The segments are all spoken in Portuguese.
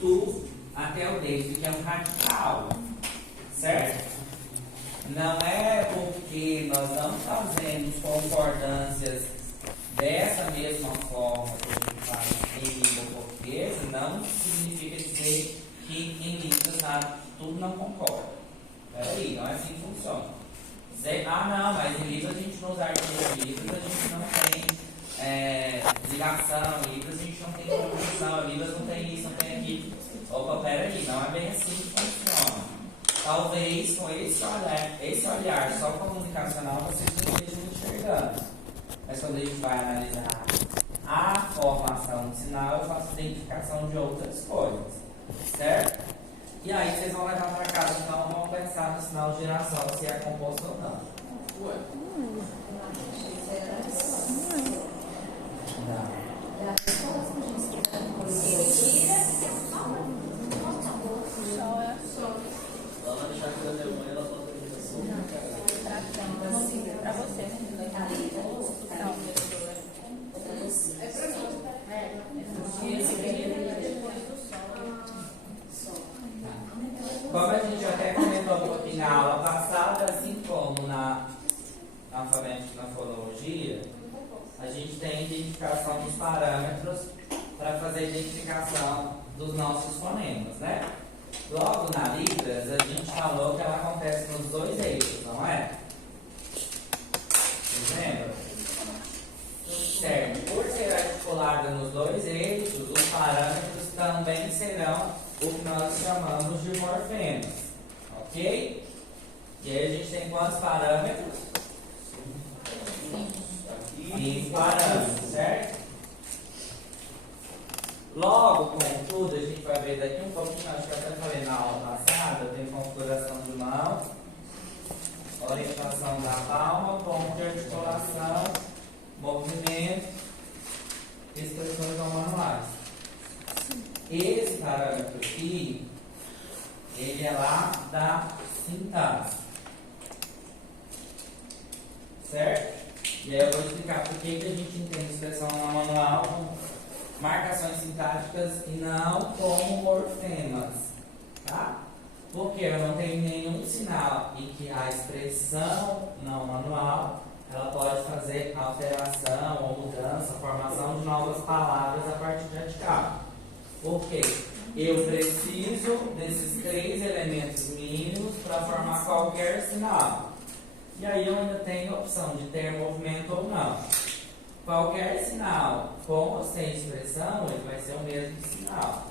tu até o desde, que é um radical, certo? Não é porque nós não fazemos concordâncias dessa mesma forma que a gente faz em língua portuguesa, não significa dizer que em Libras tudo não concorda. Peraí, não é assim que funciona. Não, mas em Libras a gente não usa artigo, em Libras a gente não tem ligação, em Libras a gente não tem conjunção, em Libras não tem isso, não tem aquilo. Opa, peraí, não é bem assim que funciona. Talvez com esse olhar só comunicacional vocês não estejam enxergando. Mas quando a gente vai analisar a formação de sinal, eu faço identificação de outras coisas, certo? E aí vocês vão levar para casa, então vão pensar no sinal de girassol, se é composto ou não. Ué? Não. Pra você, né? Como a gente até comentou um pouquinho na aula passada, assim como na alfabética e na fonologia, a gente tem identificação dos parâmetros para fazer a identificação dos nossos fonemas, né? Logo na Libras, a gente falou que ela acontece nos dois eixos, não é? Vocês lembram? Certo. Por ser articulada nos dois eixos, os parâmetros também serão o que nós chamamos de morfemas. Ok? E aí a gente tem quantos parâmetros? 5 parâmetros, certo? Logo, contudo, a gente vai ver daqui um pouquinho, acho que eu até falei na aula passada, tem configuração de mão, orientação da palma, ponto de articulação, movimento, expressões não manuais. Esse parâmetro aqui, ele é lá da sintaxe, certo? E aí eu vou explicar por que a gente entende expressão não manual como marcações sintáticas e não como morfemas, tá? Porque eu não tenho nenhum sinal em que a expressão não manual ela pode fazer alteração ou mudança, formação de novas palavras a partir de radical. Por quê? Eu preciso desses 3 elementos mínimos para formar qualquer sinal. E aí eu ainda tenho a opção de ter movimento ou não. Qualquer sinal com ou sem expressão, ele vai ser o mesmo sinal.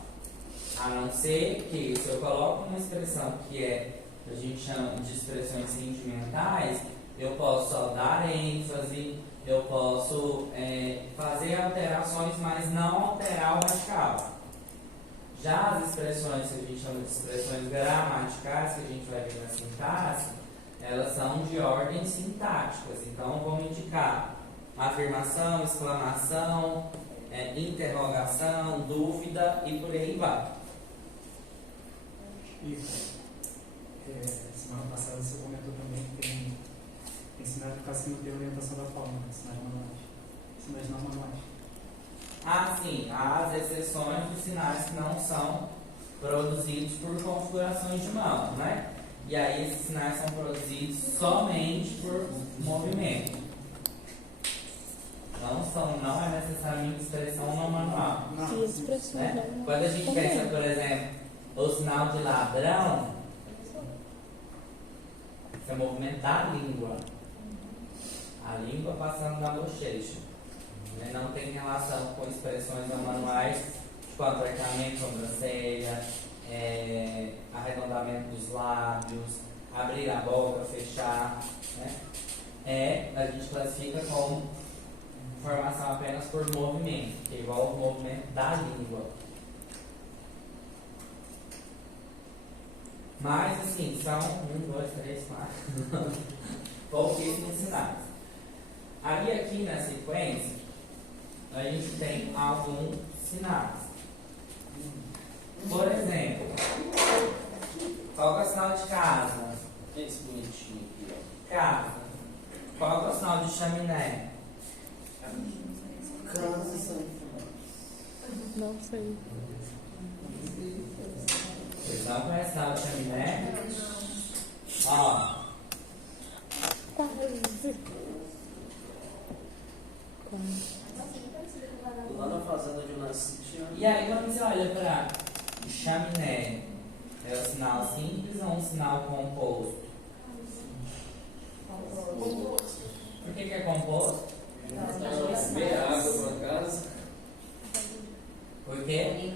A não ser que, se eu coloco uma expressão que a gente chama de expressões sentimentais, eu posso só dar ênfase, eu posso fazer alterações, mas não alterar o radical. Já as expressões que a gente chama de expressões gramaticais, que a gente vai ver na sintaxe, elas são de ordem sintáticas. Então, vamos indicar afirmação, exclamação, interrogação, dúvida e por aí vai. Semana passada você comentou também que tem sinais de caso que não tem orientação da palma, né? Sinais manuais. Sinais não manuais. Ah, sim, há as exceções dos sinais que não são produzidos por configurações de mão, né? E aí esses sinais são produzidos somente por movimento. Não é necessariamente expressão não manual. E expressões Né? não manuais. Quando a gente pensa, por exemplo, o sinal de ladrão, isso é movimento da língua. A língua passando na bochecha. Não tem relação com expressões não manuais, tipo apertamento de sobrancelha, arredondamento dos lábios, abrir a boca, fechar. Né? A gente classifica como formação apenas por movimento, que envolve o movimento da língua. Mas, assim, são 1, 2, 3, 4 pouquíssimos sinais. Aí, aqui na sequência, a gente tem alguns sinais. Por exemplo, qual que é o sinal de casa? Esse bonitinho aqui, ó. Casa. Qual que é o sinal de chaminé? Casa. Não sei. Não conhece sinal de chaminé? Ó. Lá na fazenda onde eu nasci tinha. E aí, quando você olha para chaminé, é o sinal simples ou um sinal composto? Por que é composto? Beber água pra casa. Por quê?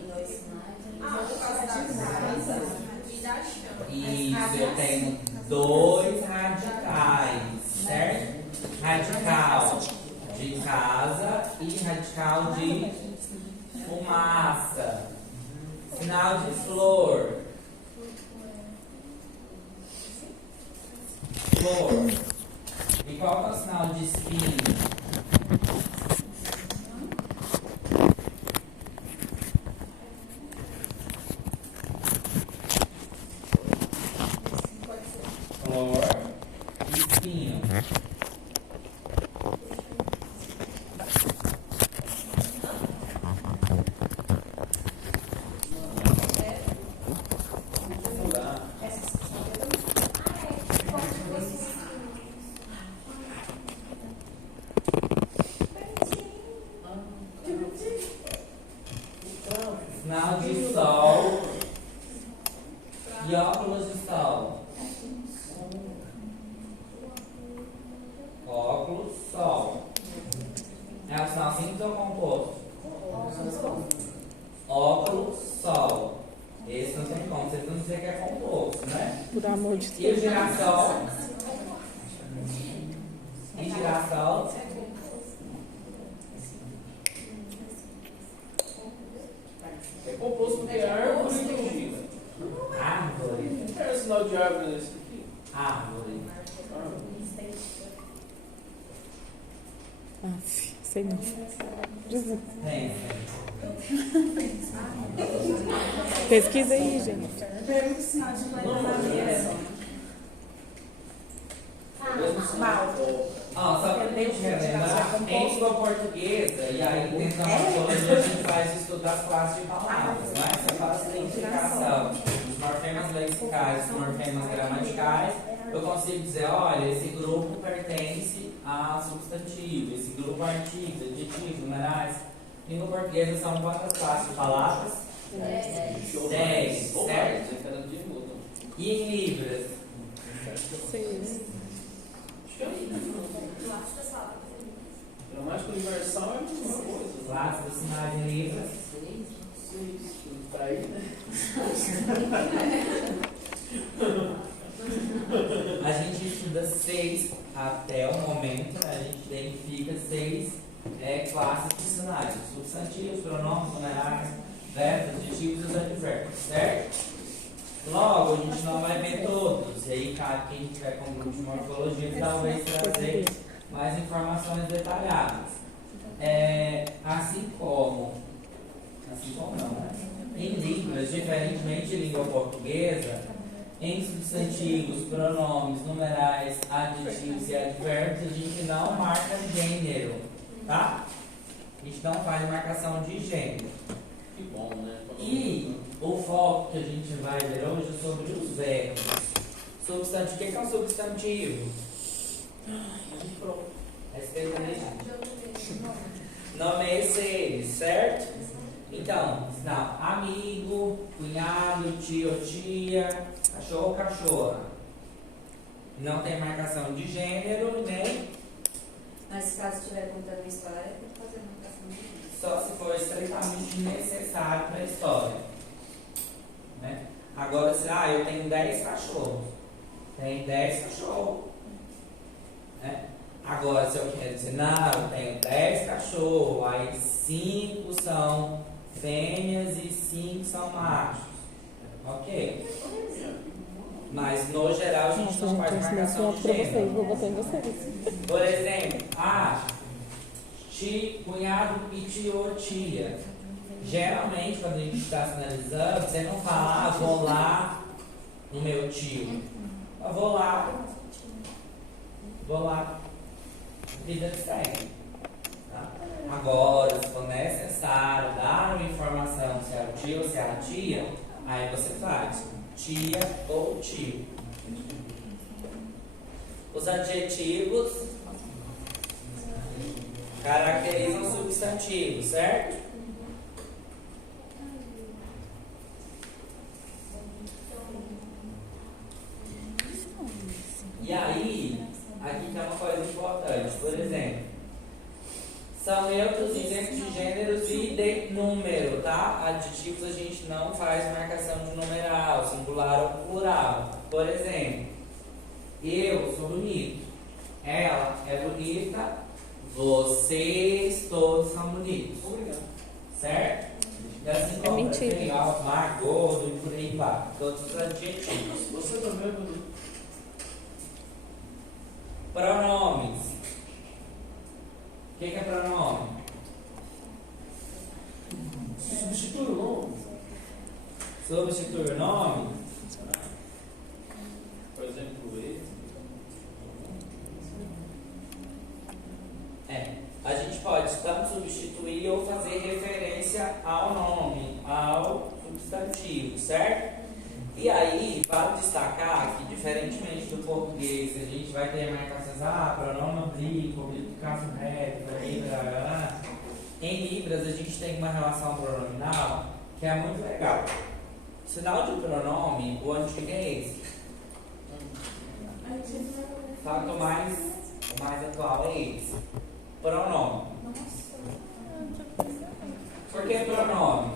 Isso, eu tenho dois radicais, certo? Radical de casa e radical de fumaça. Sinal de flor. Flor. E qual que é o sinal de espinho? Flor e espinho. Sinal de sol e óculos de sol. Óculos, sol. É um sinal simples ou composto? Óculos, sol. Esse não tem como, vocês não dizer que é composto, né? Por amor de E o Deus. girassol? E girassol? É composto porque é árvore que gira. Árvore. Não é sinal de árvore nesse aqui? Árvore. Ah, sei não. Jesus. Pensa. Pesquisa aí, gente. Ó, só pra gente relembrar, em língua portuguesa, e aí dentro da morfologia a gente faz estudo das classes de palavras, né? Você faz a identificação dos morfemas lexicais, dos morfemas gramaticais. Eu consigo dizer, olha, esse grupo pertence a substantivo, esse grupo a artigo, adjetivo, numerais. Língua portuguesa são quantas classes de palavras? 10, certo? Cada dia muda. E em Libras? Seis. Acho que é gramática universal é a mesma coisa. Classes dos sinais em Libras? Tá aí, né? A gente estuda 6 até o momento, né? A gente identifica 6 classes de sinais: substantivos, pronomes, numerais, verbos, adjetivos e os advérbios, certo? Logo, a gente não vai ver todos, e aí quem tiver com grupo de morfologia talvez trazer mais informações detalhadas. Assim como não, né? Em Libras, diferentemente de língua portuguesa, em substantivos, pronomes, numerais, adjetivos e advérbios, a gente não marca gênero, tá? A gente não faz marcação de gênero. Que bom, né? E o foco que a gente vai ver hoje é sobre os verbos. Substantivo, o que é um substantivo? É escrito ali. Nomeie seres, certo? Então, sinal amigo, cunhado, tio ou tia, cachorro ou cachorra. Não tem marcação de gênero, nem. Mas se caso estiver contando uma história, tem que fazer uma marcação de gênero. Só se for estritamente necessário para a história. Né? Agora, se eu tenho 10 cachorros. Tem 10 cachorros. Né? Agora, se eu quero dizer, não, eu tenho 10 cachorros, aí 5 são fêmeas e 5 são machos. Ok? Mas, no geral, a gente não faz marcação de gênero. Vou botar em vocês. Por exemplo, cunhado e tio ou tia. Geralmente, quando a gente está sinalizando, você não fala, vou lá no meu tio. Eu vou lá. Vida segue. Tá? Agora, se for necessário dar uma informação se é o tio ou se é a tia, Aí você faz tia ou tio. Os adjetivos caracterizam substantivos, certo? E aí, aqui tem uma coisa importante. Por exemplo, são neutros isentos de gêneros e de número, tá? Adjetivos a gente não faz marcação de numeral, singular ou plural. Por exemplo, eu sou bonito, ela é bonita, vocês todos são bonitos. Certo? E assim como mentira. tem alto, mar, gordo e por aí vai. Todos os adjetivos. Você também é bonito. Pronomes. O que é pronome? Substitui o nome. Substitui o nome? Por exemplo, ele. A gente pode tanto substituir ou fazer referência ao nome, ao substantivo, certo? E aí, vale destacar que, diferentemente do português, a gente vai ter marcações, pronome oblíquo, obliquificação reta, libra, em Libras a gente tem uma relação pronominal que é muito legal. O sinal de pronome, o antigo é esse. Só que o mais atual é esse. Pronome. Por que pronome?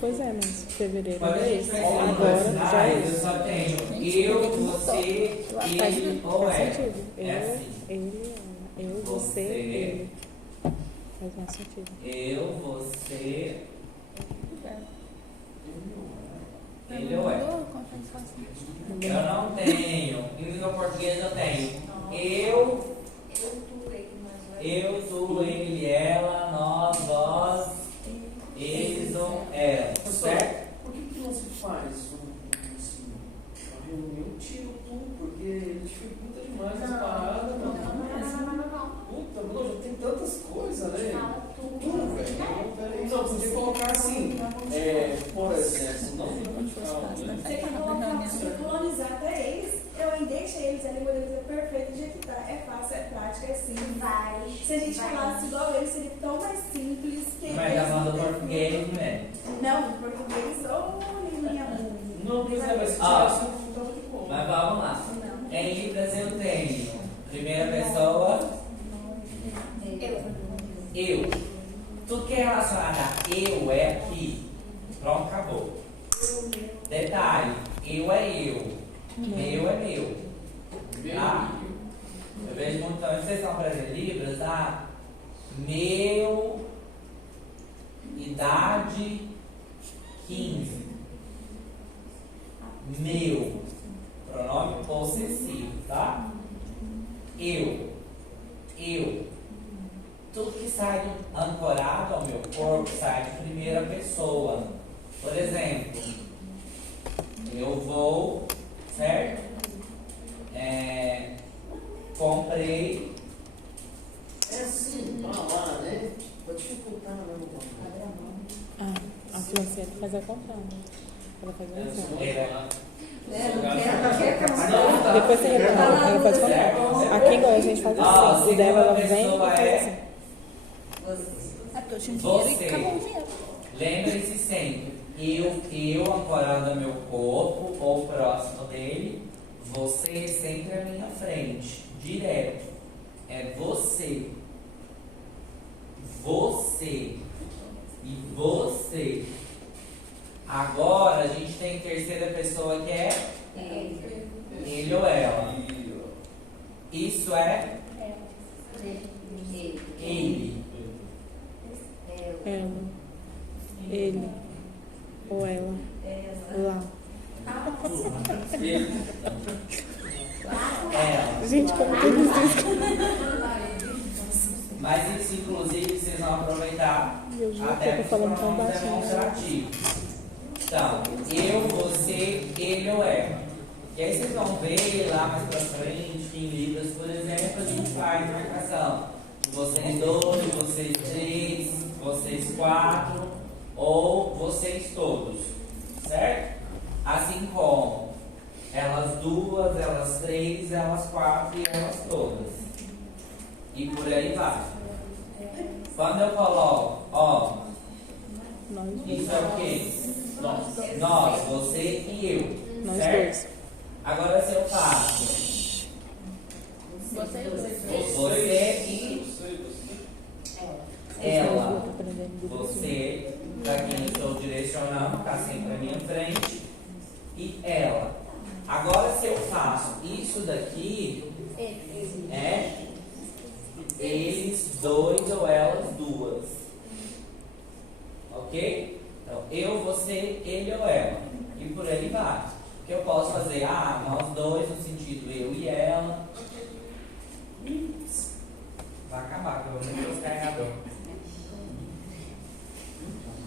Pois é, mas fevereiro Quando a é gente esse. pensa em Agora já é eu esse. só tenho eu, você, ele ou Faz ela. sentido. É assim. Ele, ela. Eu, você, ele. Faz mais sentido. Eu, você, ele ou ela. Eu não tenho. Em língua portuguesa eu tenho eu, tu, ele, ela, nós, vós, eles ou ela. Certo? Por que não se faz uma reunião? Tira o tu, porque dificulta demais as paradas, mano. Puta, mano, já tem tantas coisas, né? Tudo, velho. Não, podia colocar assim, por exemplo, não Você quer colocar, você quer colonizar até eles, eu ainda deixei eles ali, mas eles é perfeito do jeito que tá. É fácil, é prático, é simples. Vai. Se a gente falasse igual eles, seria tão mais simples que Mas eles tá falando não português, né? Não, português, minha mãe. Não precisa, mas se Ah. tivesse um tava de boa. Mas vamos lá. Não. Em Libras eu tenho primeira pessoa, eu. Tudo que é relacionado a eu é aqui. Pronto, acabou. Detalhe, eu é eu. Meu é meu. Tá? Eu vejo muito também, vocês estão aprendendo Libras, meu, idade 15. Meu, pronome possessivo, tá? Eu. Tudo que sai ancorado ao meu corpo sai de primeira pessoa. Por exemplo, eu vou, certo? Comprei. É assim, lá, né? Pra dificultar, né? A Franciele faz ao contrário. Ela faz ao contrário. Não, Depois você repara, ela faz ao contrário. Aqui igual a gente faz assim. O dela ela vem e faz assim. Você. Lembre-se sempre, eu ancorado ao meu corpo ou próximo dele, você sempre à minha frente, direto. É você. Você. E você. Agora a gente tem terceira pessoa que é ele ou ela. Isso é ele. Ela, ele, ou ela, lá. Ela. Gente, como que eles dizem? Mas isso, inclusive, vocês vão aproveitar Eu juro que até eu tô os falando tão pronomes baixinho. demonstrativos. Então, eu, você, ele ou ela. E aí vocês vão ver lá mais pra frente, em Libras, por exemplo, a gente faz marcação. Vocês dois, vocês três, vocês quatro, ou vocês todos. Certo? Assim como elas duas, elas três, elas quatro e elas todas. E por aí vai. Quando eu coloco, ó, isso é o quê? Nós, você e eu. Nós certo? dois. Agora se eu faço Você e você e ela, você, para quem eu estou direcionando, está sempre à minha frente, e ela. Agora se eu faço isso daqui, é eles dois ou elas duas. Ok? Então, eu, você, ele ou ela. E por aí vai. Que eu posso fazer, nós dois, no sentido eu e ela. Vai acabar, que eu vou meter os carregadores.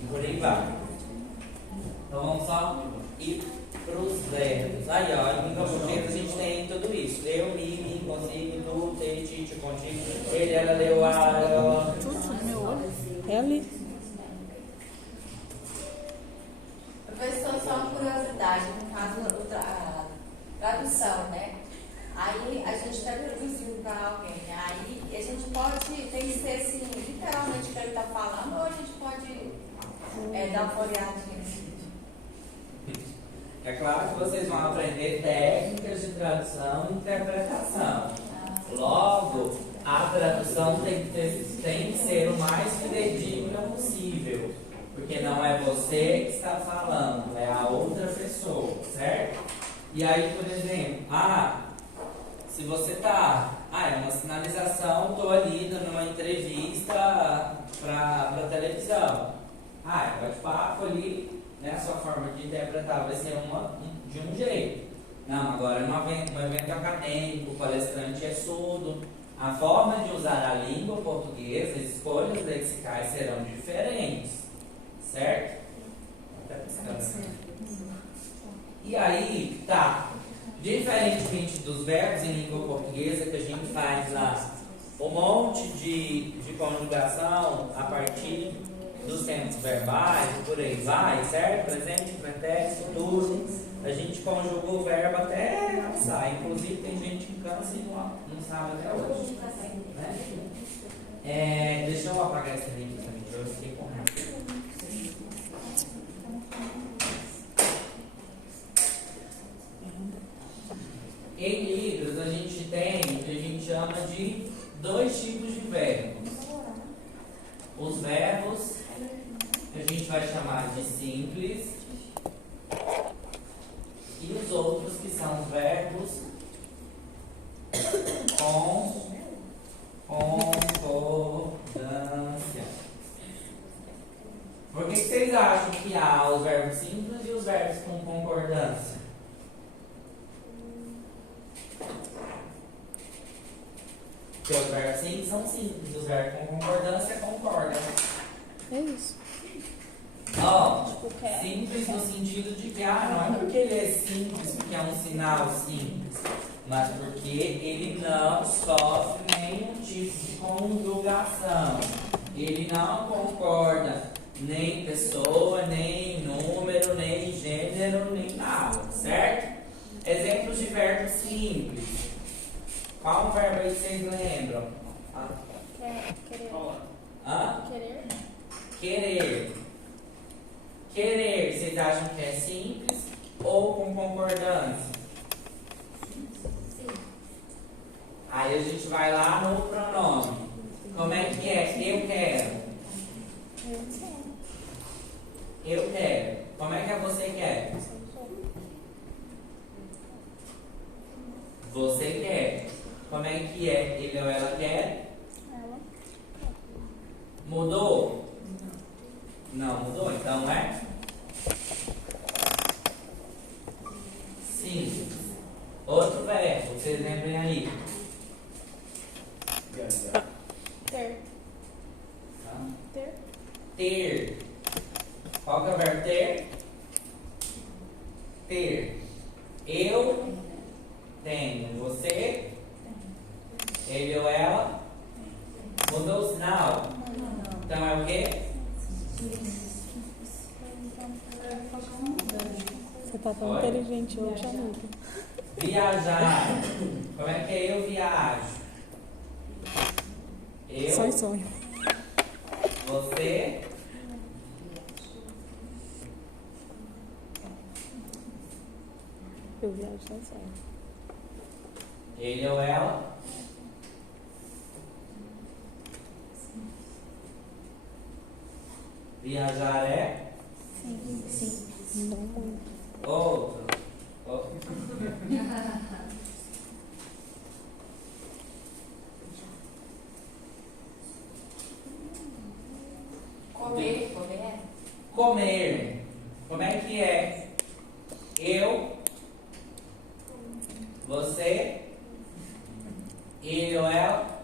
E por aí vai. Então vamos só ir para os verbos. Aí, ó, em língua portuguesa a gente tem tudo isso. Eu, mim, consigo, tu, te, ti, contigo. Ele, ela, leu, ela. Meu olho. É ali. Professor, só uma curiosidade, no caso da tradução, né? Aí a gente está traduzindo para alguém, né? Aí a gente pode, tem que ser assim, literalmente o que ele está falando, ou a gente pode dar uma olhadinha assim. É claro que vocês vão aprender técnicas de tradução e interpretação. Logo, a tradução tem que ser o mais fidedigna possível. Porque não é você que está falando, é a outra pessoa, certo? E aí, por exemplo, se você está... é uma sinalização, estou ali dando uma entrevista para televisão. É bate-papo ali, né? A sua forma de interpretar vai ser de um jeito. Não, agora é um evento acadêmico, o palestrante é surdo. A forma de usar a língua portuguesa, as escolhas lexicais serão diferentes, certo? E aí, tá. Diferentemente dos verbos em língua portuguesa, que a gente faz lá um monte de conjugação a partir dos tempos verbais, por aí vai, certo? Presente, pretérito, futuro. A gente conjuga o verbo até alçar. Inclusive, tem gente que cansa e não sabe até hoje. Né? Deixa eu apagar esse link também, que eu fiquei com raiva. Em Libras, a gente tem o que a gente chama de dois tipos de verbos. Os verbos que a gente vai chamar de simples e os outros que são os verbos com concordância. Por que vocês acham que há os verbos simples e os verbos com concordância? Porque os verbos simples são simples, os verbos com concordância concordam. É isso. Simples no sentido de que não é porque ele é simples, porque é um sinal simples, mas porque ele não sofre nenhum tipo de conjugação. Ele não concorda nem pessoa, nem número, nem gênero, nem nada, certo? Exemplos de verbos simples. Qual verbo aí vocês lembram? Querer. Querer. Querer, vocês acham que é simples ou com concordância? Sim. Aí a gente vai lá no pronome. Como é que é? Eu quero. Eu quero. Como é que você quer? Você quer. Como é que é? Ele ou ela quer? Mudou? Não mudou, então é simples. Outro verbo, vocês lembrem aí. Ter. Ter. Qual que é o verbo ter? Ter. Eu tenho. Você? Ele ou ela? Mudou o sinal? Então é o quê? Você tá tão Oi? inteligente hoje, amiga. Viajar. Como é que é eu viajo? Só em Eu, sonho. você, Eu viajo só em sonho. ele ou ela. Viajar é Não muito. outro. Outro. Comer, comer. Comer. Como é que é? Eu, você, ele ou ela.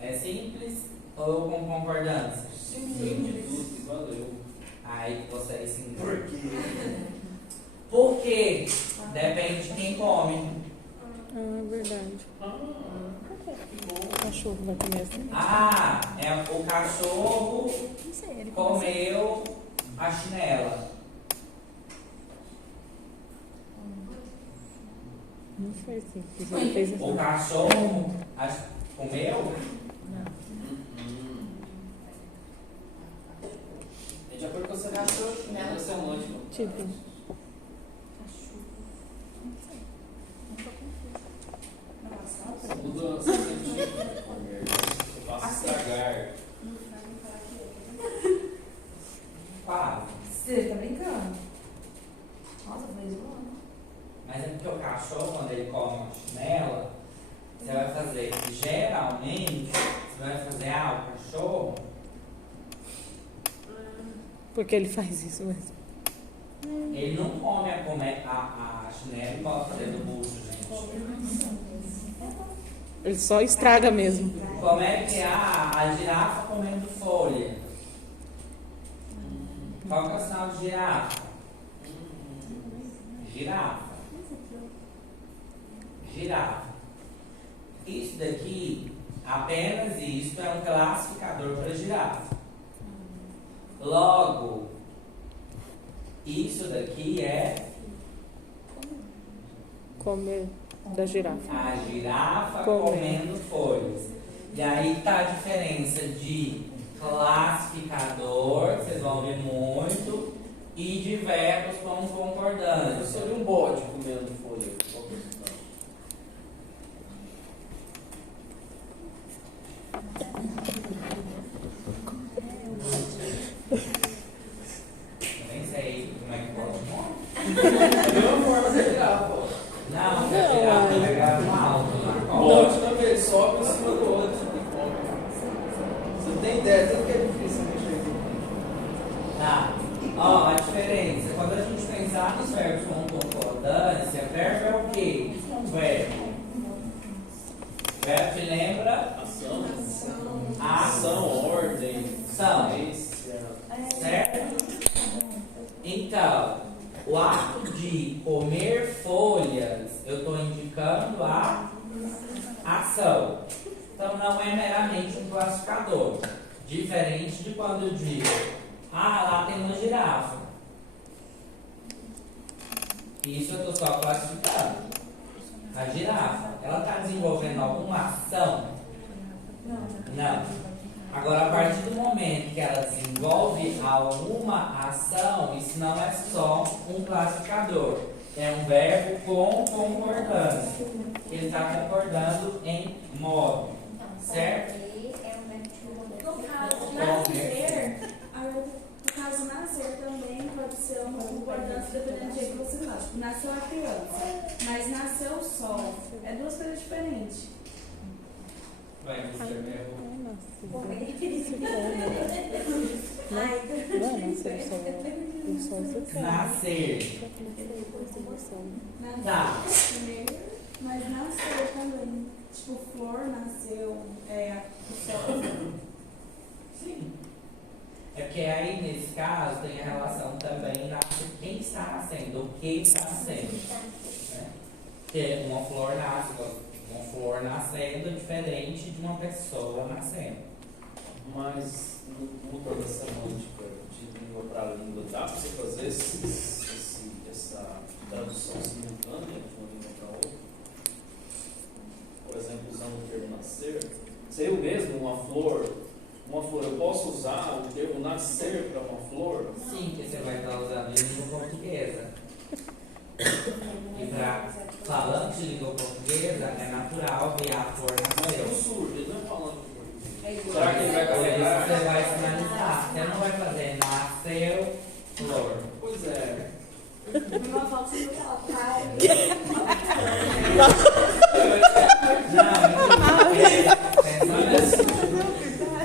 É simples ou com concordância? Simples, valeu. Aí vocês se entendem. Por quê? Por quê? Depende de quem come. Ah, é verdade. Que bom. O cachorro vai comer assim? Ah, é o cachorro Não sei, ele comeu a chinela. Não foi assim. Ele fez O assim. cachorro comeu? De acordo com essa cachorro, você é um ótimo. Tipo, Mudança, sentido. Eu faço estragar. Quase. Você tá brincando? Nossa, foi zoando. Mas é porque o cachorro, quando ele come uma chinela, você vai fazer, geralmente, você vai fazer, o cachorro, porque ele faz isso mesmo. ele não come a chinela e bota dentro do bucho, gente. Ele só estraga mesmo. Como é que é a girafa comendo folha? Qual que é o sinal de girafa? Girafa. Girafa. Isso daqui, apenas isso, é um classificador para girafa. Logo, isso daqui é Comer da girafa. a girafa Comendo. comendo folhas. E aí está a diferença de classificador, vocês vão ver muito, e de verbos com Eu concordância. seria um bode comendo folha. Eu nem sei como é que pode. Da mesma forma de girafa. Não, Não, a girafa ai. vai gravar uma alta na O cola. bode também, ele sobe em cima do outro e come. Você não tem ideia, tanto que é difícil mexer aqui. Tá. Ó, a diferença. Quando a gente pensar nos verbos com concordância, verbo é o quê? Um verbo. Verbo te lembra? Ação, Ação. ordem, São. sequência. Certo? Então, o ato de comer folhas, eu estou indicando a ação. Então, não é meramente um classificador. Diferente de quando eu digo, lá tem uma girafa. Isso eu estou só classificando. A girafa, ela está desenvolvendo alguma ação? Não. Agora, a partir do momento que ela desenvolve alguma ação, isso não é só um classificador. É um verbo com concordância. Ele está concordando em modo. Certo? No caso, nascer, no caso, nascer também pode ser uma concordância dependendo do jeito que você fala. Tipo, nasceu a criança, mas nasceu o sol. É duas coisas diferentes. Vai, Mr. Verbo. Não é nascer só. Eu só isso. Nascer. Tá. Primeiro, mas nasceu também. Tipo, flor nasceu, o sol. Sim. É porque aí, nesse caso, tem a relação também na quem está nascendo, o que está nascendo. Né? Porque uma flor nasce, uma flor nascendo é diferente de uma pessoa nascendo. Mas mudança semântica de língua para língua, dá para você fazer fazer essa tradução simultânea de uma língua para outra, por exemplo, usando o termo nascer, seria o mesmo uma flor, eu posso usar o termo nascer para uma flor? Sim, que você vai estar usando em língua portuguesa. E para falando de língua portuguesa, é natural ver a flor Mas não nasceu. surdo, ele não é falando português. Será que ele vai carregar? Você vai finalizar. Você não vai fazer nasceu flor. Pois é. Uma foto brutal, pai.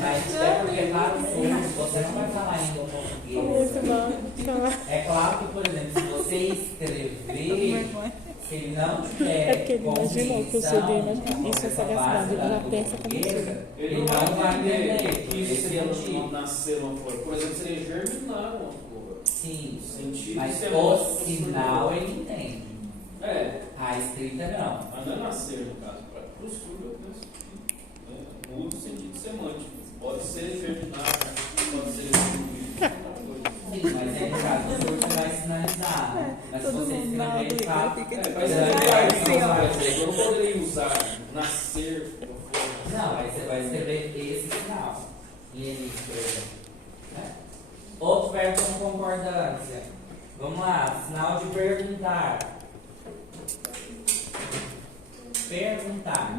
Mas é porque para o surdo, você não vai falar em língua portuguesa. É claro que, por exemplo, se você escrever, se ele não É porque tiver ele imaginou que o surdo ia imaginar. Isso é sagacidade, ele já pensa como surdo. Ele não vai entender que isso seria nascer uma flor. Por exemplo, seria germinar uma flor. Sim, Sentido mas semântico o do sinal surdo. ele entende. É, A escrita não. mas não é nascer no caso. Para o surdo, eu penso que muda o sentido semântico. Pode ser germinar, pode ser Sim, mas aí no caso do surdo você vai sinalizar. Mas se você escrever, ele fala. eu não poderia usar nascer uma flor. Não, aí você vai escrever esse sinal. E ele escreve. Né? Outro verbo com concordância. Vamos lá, sinal de perguntar. Perguntar.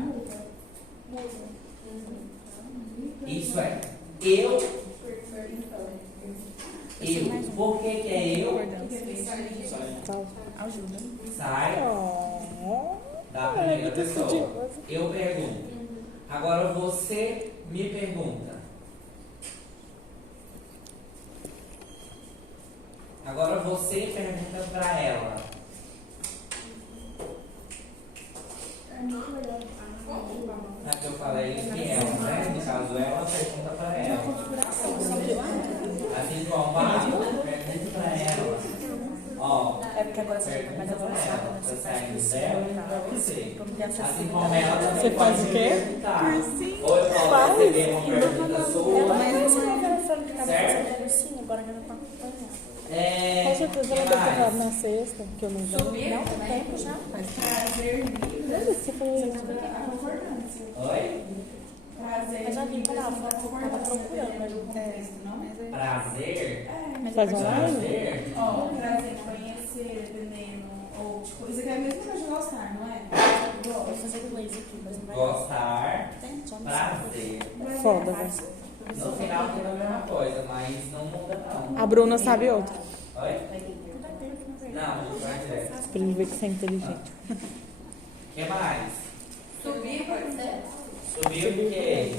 Isso é eu. Por que é eu? Ajuda. Sai da primeira pessoa. Eu pergunto. Agora você me pergunta. Agora você pergunta para ela. É que eu falei que ela, né? No caso, ela pergunta para ela. Assim como a pergunta para ela. Ó, É porque agora você fica pergunta mais para avançada, ela. né? Você Você sai faz do dela e para você. Como tem Assim acessibilidade. como ela também Você faz pode o quê? perguntar. Ou eu posso receber uma pergunta sua. Mas você não era falando que estava Certo? fazendo cursinho, agora já não está acompanhando. Com certeza ela deve ter falado na sexta, que eu não lembro. Subir Não, tem também. tempo já. Prazer livre. Lembra que você falou isso? A concordância. Oi? Prazer Eu já vi livre, pra ela, a tava concordância, procurando, mas dependendo do contexto, não? Prazer. Faz online? Prazer. Ó, prazer, conhecer, dependendo. Ou, tipo, isso aqui é a mesma coisa de gostar, não é? Vou fazer inglês aqui, mas não vai. Gostar. Tem, só não Prazer. Foda, velho. No final tem a mesma coisa, mas não muda não. A Bruna sabe outra. Oi? Não vai ter, na verdade. Não, não vai ter. Pra ele ver que você é inteligente. O que mais? Subir, pode ser? Subiu o quê?